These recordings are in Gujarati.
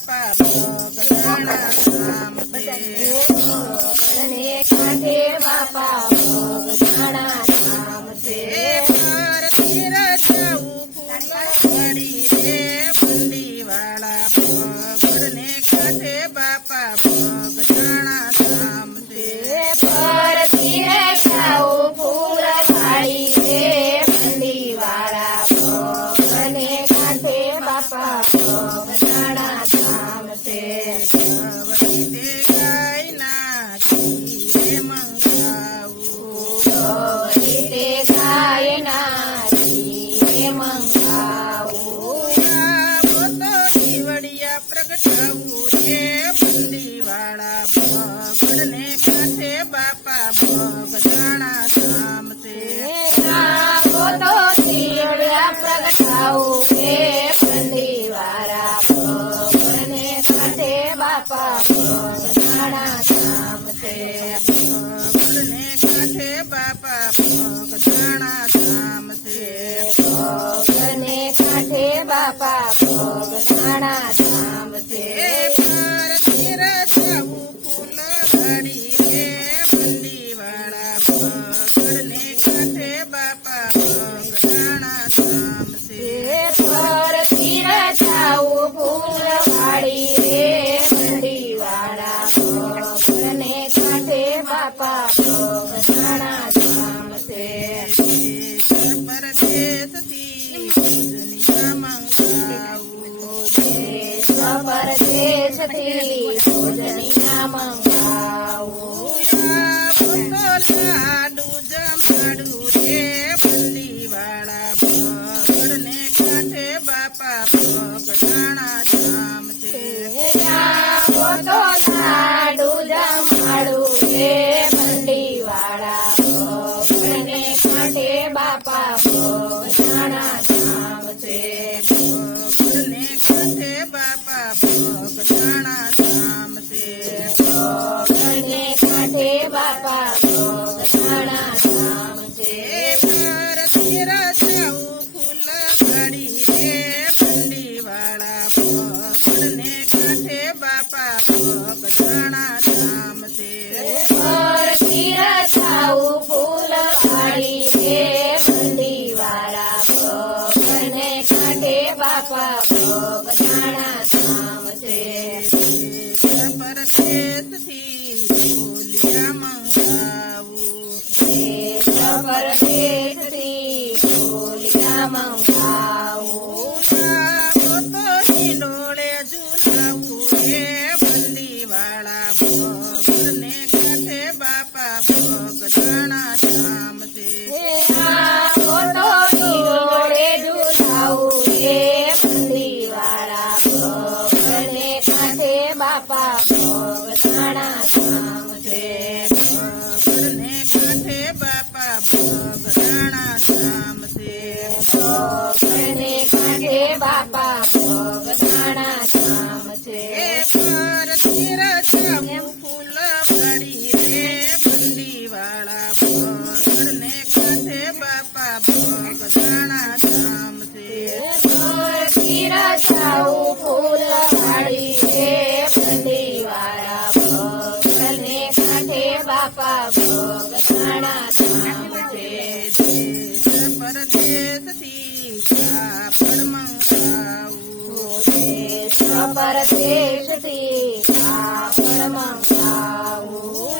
બાપા ભોગદાણા ધામ છે ઘરને કાંઠે બાપા ભોગદાણા ધામ છે ભારતી રચાવું ફૂલવાડી રે બંડીવાળા ભોગડને કાંઠે બાપા ભોગદાણા ધામ છે ભારતી રચાવું ફૂલવાડી રે બંડીવાળા ભોગને કાંઠે બાપા ભોગદાણા ધામ છે ગવડી ગાયના ખીરે મંગાવું ગોરીતે ગાયના ઘીરે મંગાવું વડિયા પ્રગટાવું રે બંડીવાળા ભોગડને કાંઠે બાપા ભોગદાણા ધામ છે બોલો શિવડિયા પ્રગટાવું રે બંડીવાળા ભોગને કાંઠે બાપા ભોગદાણા ધામ છે ભોગડને કાંઠે બાપા ભોગદાણા ધામ છે ભોગને કાંઠે બાપા ભોગદાણા ધામ છે ભારતી રચાવું ફૂલવાડી રે બંડીવાળા ભોગડને કાંઠે બાપા ભોગદાણા ધામ છે ભારતી રચાવું ફૂલવાડી રે બંડીવાળા ભોગને કાંઠે બાપા ભોગદાણા ધામ છે પરદેશથી ભોજનિયા મંગાવું દેશ પરદેશથી ભોજનિયા મંગાવું લાડુ જમાડું રે બંડીવાળા ભોગડને કાંઠે બાપા ભોગદાણા ધામ છે બોલો લાડુ જમાડું રે બંડીવાળા ભોગને કાંઠે બાપા ભોગદાણા ધામ છે ભોગડને કાંઠે બાપા ભોગદાણા ધામ છે ભોગને કાંઠે બાપા ભોગદાણા ધામ છે ભારતી રચાવું ફૂલવાડી રે બંડીવાળા ભોગડને કાંઠે બાપા ભોગદાણા ધામ છે ભારતી રચાવું ફૂલવાડી રે બંડીવાળા ભોગને કાંઠે બાપા ભોગદાણા ધામ છે પરદેશથી બોલિયા મંગાવું દેશ પરદેશથી બોલિયા મંગાવું હિંડોળે ઝુલાવું રે બંડીવાળા ભોગડને કાંઠે બાપા ભોગદાણા ધામ છે બોલો હિંડોળે ઝુલાવું રે બંડીવાળા ભોગને કાંઠે બાપા ભોગદાણા ધામ છે ભોગડને કાંઠે બાપા ભોગદાણા ધામ છે ભોગને કાંઠે બાપા ભોગદાણા ધામ છે ભારતી રચાવું ફૂલવાડી રે બંડીવાળા ભોગડને કાંઠે બાપા ભોગદાણા ધામ છે ભારતી રચાવું ફૂલવાડી રે બંડીવાળા ભોગને કાંઠે બાપા ભોગદાણા ધામ છે દેશ પરદેશથી કાપડ મંગાવું દેશ પરદેશથી કાપડ મંગાવું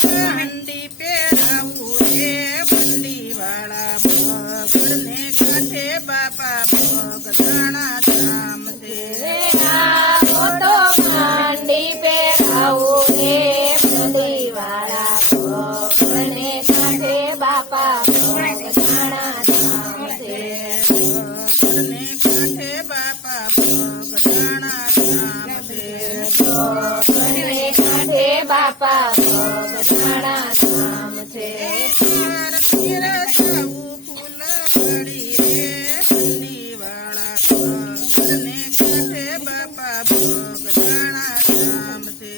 બંડી પહેરાવું રે બંડીવાળા ભોગડને કાંઠે બાપા ભોગદાણા ધામ છે તો માંડી પહેરાવું રે બંડીવાળા ભોગને કાંઠે બાપા ભોગદાણા ધામ છે ભોગડને કાંઠે બાપા ભોગદાણા ધામ છે ભોગને કાંઠે બાપા ભોગદાણા ધામ છે ભારતી રચાવું ફૂલવાડી રે બંડીવાળા ભોગડને કાંઠે બાપા ભોગદાણા ધામ છે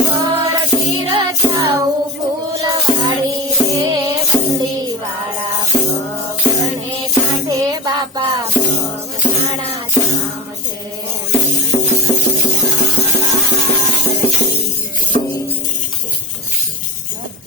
ભારતી રચાવું ફૂલવાડી રે બંડીવાળા ભોગને કાંઠે બાપા ભોગદાણા ધામ છે હા.